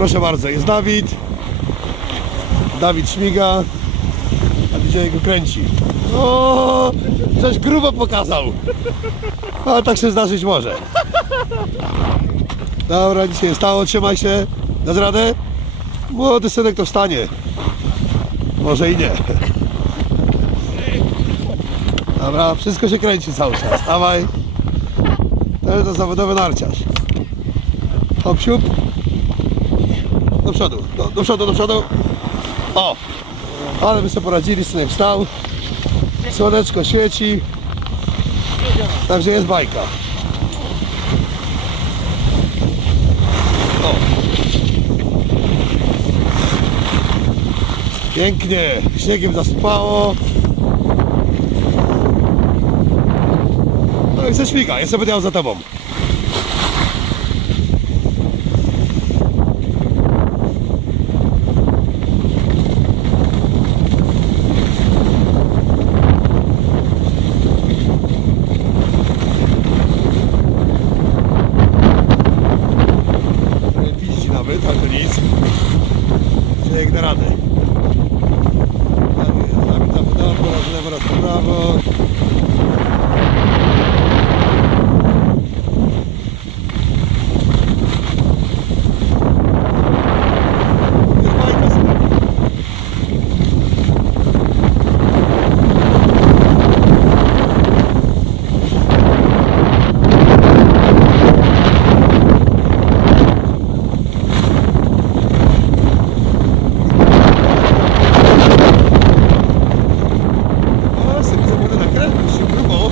Proszę bardzo, jest Dawid. Dawid śmiga. A dzisiaj go kręci. O, coś grubo pokazał. A tak się zdarzyć może. Dobra, nic nie stało, trzymaj się. Dasz radę? Młody synek to wstanie. Może i nie. Dobra, wszystko się kręci cały czas. Dawaj. To jest to zawodowy narciarz. Hop, siup. Do przodu, do, do przodu, do przodu. O! Ale by sobie poradzili, synek wstał. Słoneczko świeci. Także jest bajka. O! Pięknie, śniegiem zasypało. No i ze śmiga, ja sobie za tobą. Nie Widzieć nawet, ale to nic. Że jak da radę. Tam tam raz w lewo, raz w prawo. Jest bajka sobie. O, sobie zapomnę nakręcić się grubo.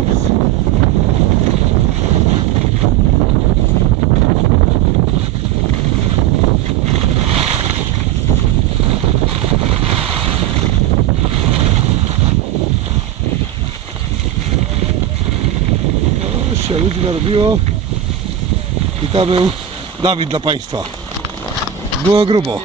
Ups. No, się ludzi narobiło. I to był Dawid dla Państwa. Było grubo.